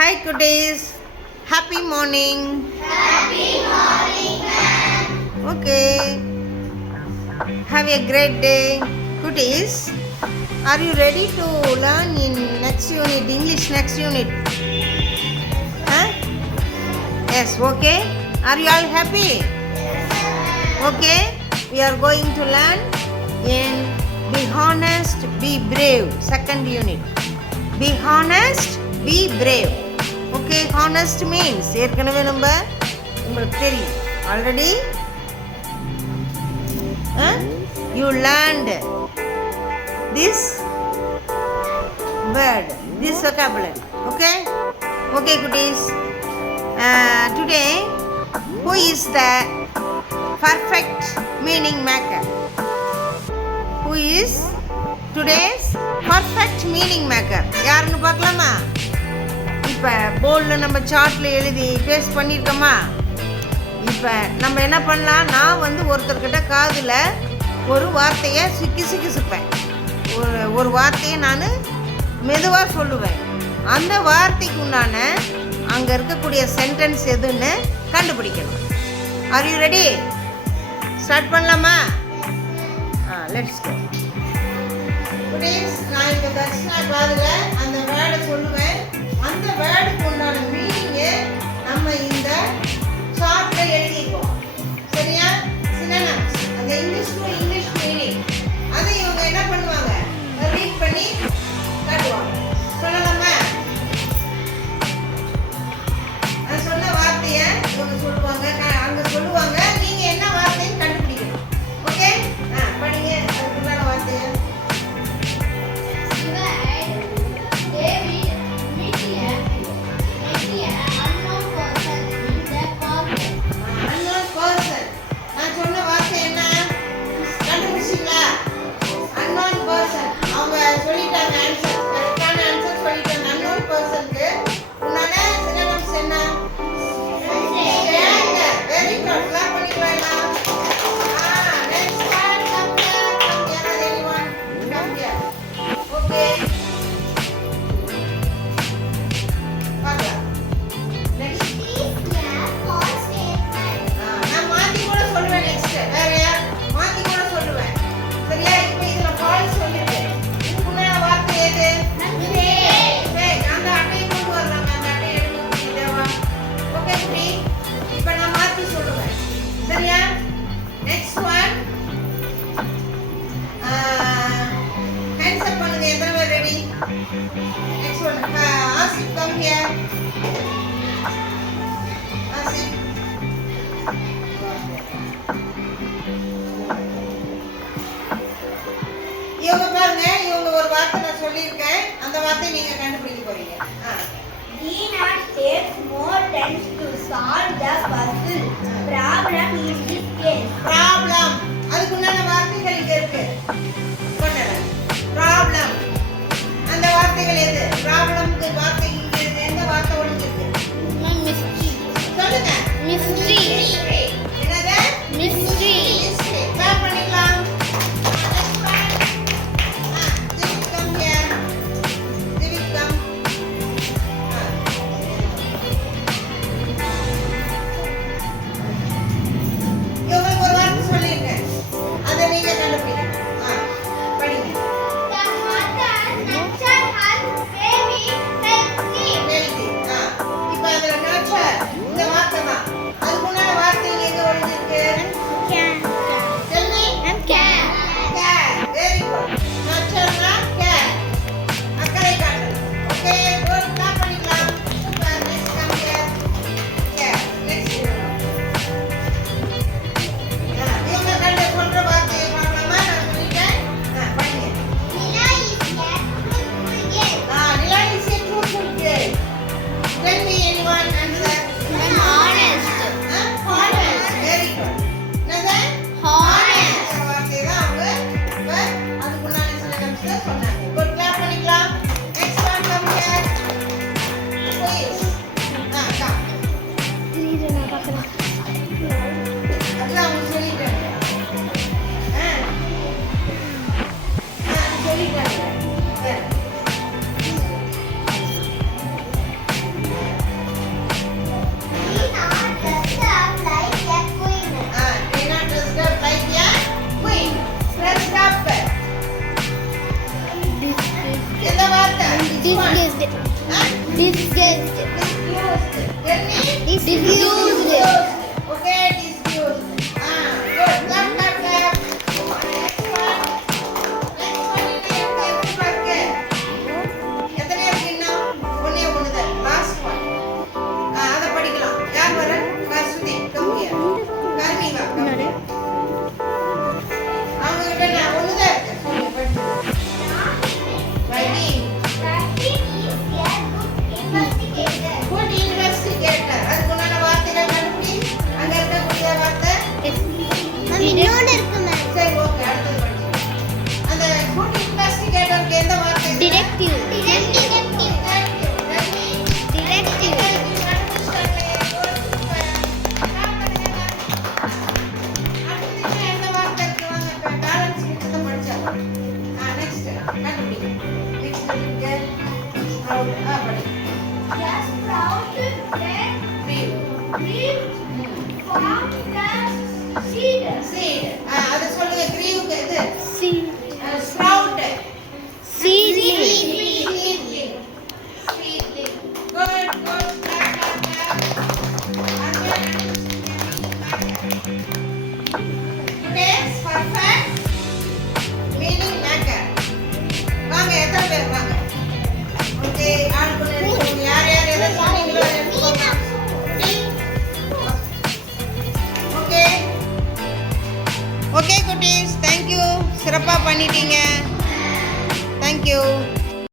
Hi cuties, happy morning. Happy morning, ma'am. Okay, have a great day. Cuties, are you ready to learn in next unit, English next unit? Huh? Yes, okay. Are you all happy? Okay, we are going to learn in Be Honest, Be Brave, second unit. Be honest, be brave. Okay, honest means ஏற்கனவே நம்ம உங்களுக்கு தெரியும் already you learned this word, this vocabulary. Okay, okay cuties. Today, who is the perfect meaning maker? Who is today's perfect meaning maker? யாருன்னு பார்க்கலாமா? இப்போ போர்டில் நம்ம சார்ட்டில் எழுதி பேஸ்ட் பண்ணியிருக்கோமா? இப்போ நம்ம என்ன பண்ணலாம், நான் ஒருத்தர்கிட்ட காதில் ஒரு வார்த்தையை சுப்பேன். ஒரு வார்த்தையை நான் மெதுவாக சொல்லுவேன். அந்த வார்த்தைக்கு உண்டான அங்கே இருக்கக்கூடிய சென்டென்ஸ் எதுன்னு கண்டுபிடிக்கணும். Are you ready? ஸ்டார்ட் பண்ணலாமா? Let's go. நான் இப்போ தர்ஷனா காதில் அந்த வேர்டை சொல்லுவேன். அந்த வேர்டுக்கு உண்டான மீனிங்கு நம்ம இந்த சார்ட்டில் எழுதிப்போம். சரியா? சினோனிம்ஸ், அந்த இங்கிலீஷ் டு இங்கிலீஷ் மீனிங் அதை இவங்க என்ன பண்ணுவாங்க, ரீட் பண்ணி காட்டுவாங்க. சொல்லலாமா? நான் சொன்ன வார்த்தையை இவங்க சொல்லுவாங்க, அங்கே சொல்லுவாங்க. நீங்கள் என்ன வார்த்தைன்னு கண்டுபிடிக்கணும். ஓகே, படிங்க அதுக்குண்டான வார்த்தையை. Next one, Asif, come here. Asif. இவங்க பாருங்க, இவங்க ஒரு வார்த்தை நான் சொல்லியிருக்கேன். அந்த வார்த்தையை நீங்க கண்டுபிடிக்க போறீங்க. Dina takes more time to solve the puzzle. Problem is this case. Problem. அதுக்கு உண்டான வார்த்தைகள் இங்க இருக்கு. Problem. அந்த வார்த்தைகள் எது? ப்ராப்ளம்க்கு வார்த்தை இங்க இருக்கு. எந்த வார்த்தை ஒளிஞ்சிருக்கு? Mystery. சொல்லுங்க. Mystery. என்னது? Mystery. கிளாப் பண்ணிக்கலாம். Divik come here. Divik come. இவங்களுக்கு ஒரு வார்த்தை சொல்லிருக்கேன். அதை நீங்க கண்டுபிடிக்கணும். படிங்க. The mother nurtured her baby Disgust. Tell me. Disgust. Okay, disgust. Good. Clap, clap, clap. Next one. Next one என்ன இருக்கு? எத்தனை இருக்கு இன்னும்? ஒண்ணே ஒண்ணுதான். Last one. அதை படிக்கலாம். யார் வர? சுதி. Come here. கர்மி வா. Come here. அவங்க கிட்ட நான் ஒண்ணுதான் இருக்கு. சொல்லு, படிச்சு. Writing. Good investigator. அதுக்கு உண்டான வார்த்தைகள் கண்டுபிடி. அங்க இருக்கக்கூடிய வார்த்தை. இன்னொன்னு இருக்கு மேம். சரி, ஓகே. அடுத்தது படிச்சு. அந்த good investigatorக்கு எந்த வார்த்தை? Detective. Detective. Detective. Yes, sprouted bread grew from the seed. அது சொல்லுங்க. கிரீவுக்கு இது Seed. ஸ்ப்ரவுட். Seedling.